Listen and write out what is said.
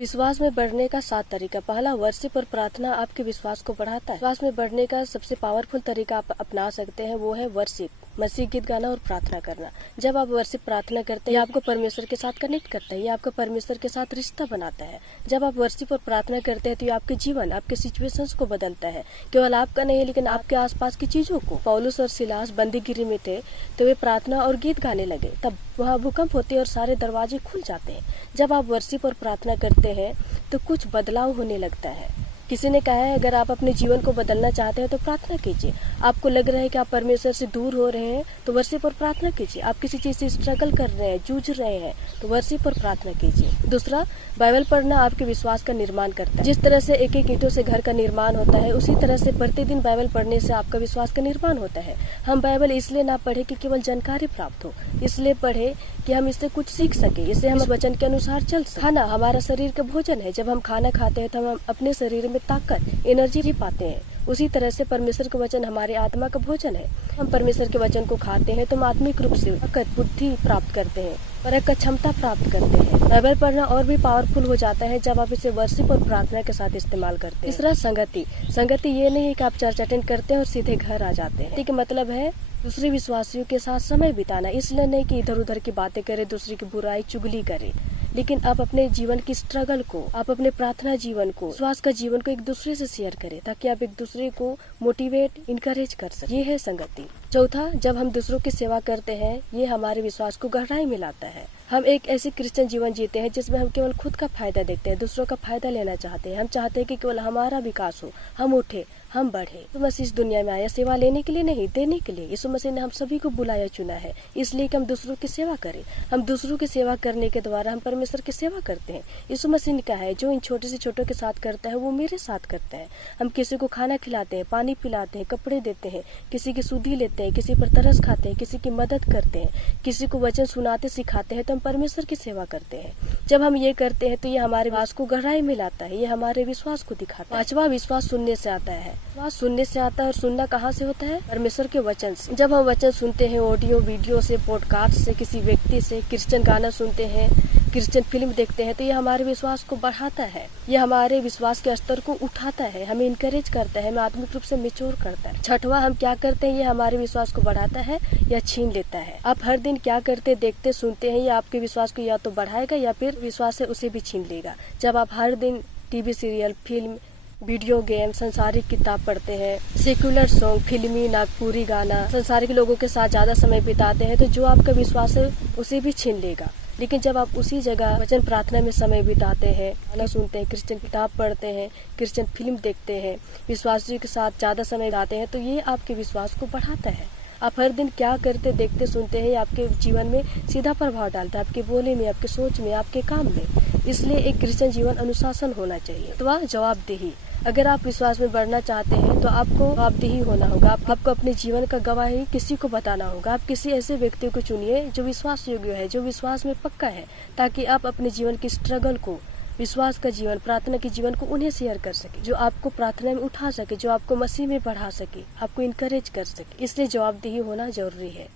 विश्वास में बढ़ने का 7 तरीका। पहला, वर्शिप और प्रार्थना आपके विश्वास को बढ़ाता है। विश्वास में बढ़ने का सबसे पावरफुल तरीका आप अपना सकते हैं, वो है वर्शिप, मसीह गीत गाना और प्रार्थना करना। जब आप वर्शिप प्रार्थना करते हैं, ये आपको परमेश्वर के साथ कनेक्ट करता है, ये आपका परमेश्वर के साथ रिश्ता बनाता है। जब आप वर्शिप और प्रार्थना करते हैं तो ये आपके जीवन, आपके सिचुएशंस को बदलता है, केवल आपका नहीं लेकिन आपके आसपास की चीजों को। पौलुस और सिलास बंदीगिरी में थे तो वे प्रार्थना और गीत गाने लगे, तब वहाँ भूकंप होते और सारे दरवाजे खुल जाते हैं। जब आप वर्शिप और प्रार्थना करते हैं तो कुछ बदलाव होने लगता है। किसी ने कहा है, अगर आप अपने जीवन को बदलना चाहते हैं तो प्रार्थना कीजिए। आपको लग रहा है कि आप परमेश्वर से दूर हो रहे हैं तो वर्शिप और प्रार्थना कीजिए। आप किसी चीज से स्ट्रगल कर रहे हैं, जूझ रहे हैं तो वर्शिप और प्रार्थना कीजिए। दूसरा, बाइबल पढ़ना आपके विश्वास का निर्माण करता है। जिस तरह से एक एक ईंटों से घर का निर्माण होता है, उसी तरह से प्रतिदिन बाइबल पढ़ने से आपका विश्वास का निर्माण होता है। हम बाइबल इसलिए ना पढ़े कि केवल जानकारी प्राप्त हो, इसलिए पढ़े कि हम इससे कुछ सीख सके, इससे हम वचन के अनुसार चल सके। खाना हमारा शरीर का भोजन है। जब हम खाना खाते हैं तो हम अपने शरीर में ताकत, एनर्जी भी पाते हैं। उसी तरह से परमेश्वर का वचन हमारे आत्मा का भोजन है। हम परमेश्वर के वचन को खाते हैं तो हम आत्मिक रूप से ताकत, बुद्धि प्राप्त करते हैं, परख का क्षमता प्राप्त करते हैं। बाइबल पढ़ना और भी पावरफुल हो जाता है जब आप इसे वर्शिप और प्रार्थना के साथ इस्तेमाल करते हैं। तीसरा, संगति। संगति ये नहीं है कि आप चर्च अटेंड करते हैं और सीधे घर आ जाते हैं। इसका मतलब है दूसरे विश्वासियों के साथ समय बिताना। इसलिए नहीं कि इधर उधर की बातें करे, दूसरे की बुराई चुगली करे, लेकिन आप अपने जीवन की स्ट्रगल को, आप अपने प्रार्थना जीवन को, विश्वास का जीवन को एक दूसरे से शेयर करें, ताकि आप एक दूसरे को मोटिवेट, इनकरेज कर सकें। ये है संगति। चौथा, जब हम दूसरों की सेवा करते हैं, ये हमारे विश्वास को गहराई में लाता है। हम एक ऐसी क्रिश्चियन जीवन जीते हैं जिसमें हम केवल खुद का फायदा देखते हैं, दूसरों का फायदा लेना चाहते हैं। हम चाहते हैं कि केवल हमारा विकास हो, हम उठे, हम बढ़े। यीशु मसीह इस दुनिया में आया सेवा लेने के लिए नहीं, देने के लिए। यीशु मसीह ने हम सभी को बुलाया, चुना है, इसलिए कि हम दूसरों की सेवा करें। हम दूसरों की सेवा करने के द्वारा हम परमेश्वर की सेवा करते हैं। यीशु मसीह ने कहा है, जो इन छोटे से छोटों के साथ करता है वो मेरे साथ करता है। हम किसी को खाना खिलाते हैं, पानी पिलाते हैं, कपड़े देते हैं, किसी की सुधि लेते हैं, किसी पर तरस खाते हैं, किसी की मदद करते हैं, किसी को वचन सुनाते सिखाते हैं, तो हम परमेश्वर की सेवा करते हैं। जब हम ये करते हैं तो ये हमारे विश्वास को गहराई में लाता है, ये हमारे विश्वास को दिखाता है। पांचवा, विश्वास सुनने से आता है। विश्वास सुनने से आता है, और सुनना कहाँ से होता है? परमेश्वर के वचन से। जब हम वचन सुनते हैं, ऑडियो वीडियो से, पॉडकास्ट से, किसी व्यक्ति से, क्रिश्चियन गाना सुनते हैं, क्रिश्चियन फिल्म देखते हैं, तो ये हमारे विश्वास को बढ़ाता है, ये हमारे विश्वास के स्तर को उठाता है, हमें इनकरेज करता है, हमें आत्मिक रूप से मैच्योर करता है। छठवा, हम क्या करते हैं, ये हमारे विश्वास को बढ़ाता है या छीन लेता है। आप हर दिन क्या करते, देखते, सुनते हैं, ये आपके विश्वास को या तो बढ़ाएगा या फिर विश्वास से उसे भी छीन लेगा। जब आप हर दिन TV serial, film, video game, संसारिक किताब पढ़ते हैं, सेक्युलर सॉन्ग, फिल्मी, नागपुरी गाना, संसारिक लोगों के साथ ज्यादा समय बिताते हैं, तो जो आपका विश्वास है उसे भी छीन लेगा। लेकिन जब आप उसी जगह वचन प्रार्थना में समय बिताते हैं, गाना सुनते हैं, क्रिश्चियन किताब पढ़ते हैं, क्रिश्चियन फिल्म देखते हैं, विश्वासियों के साथ ज्यादा समय बिताते हैं, तो ये आपके विश्वास को बढ़ाता है। आप हर दिन क्या करते, देखते, सुनते हैं, आपके जीवन में सीधा प्रभाव डालता है, आपके बोले में, आपके सोच में, आपके काम में। इसलिए एक क्रिश्चियन जीवन अनुशासन होना चाहिए। तो जवाबदेही। अगर आप विश्वास में बढ़ना चाहते हैं तो आपको जवाबदेही होना होगा। आपको अपने जीवन का गवाही किसी को बताना होगा। आप किसी ऐसे व्यक्ति को चुनिए जो विश्वास योग्य है, जो विश्वास में पक्का है, ताकि आप अपने जीवन की स्ट्रगल को, विश्वास का जीवन, प्रार्थना के जीवन को उन्हें शेयर कर सके, जो आपको प्रार्थना में उठा सके, जो आपको मसीह में बढ़ा सके, आपको इनकरेज कर सके। इसलिए जवाबदेही होना जरूरी है।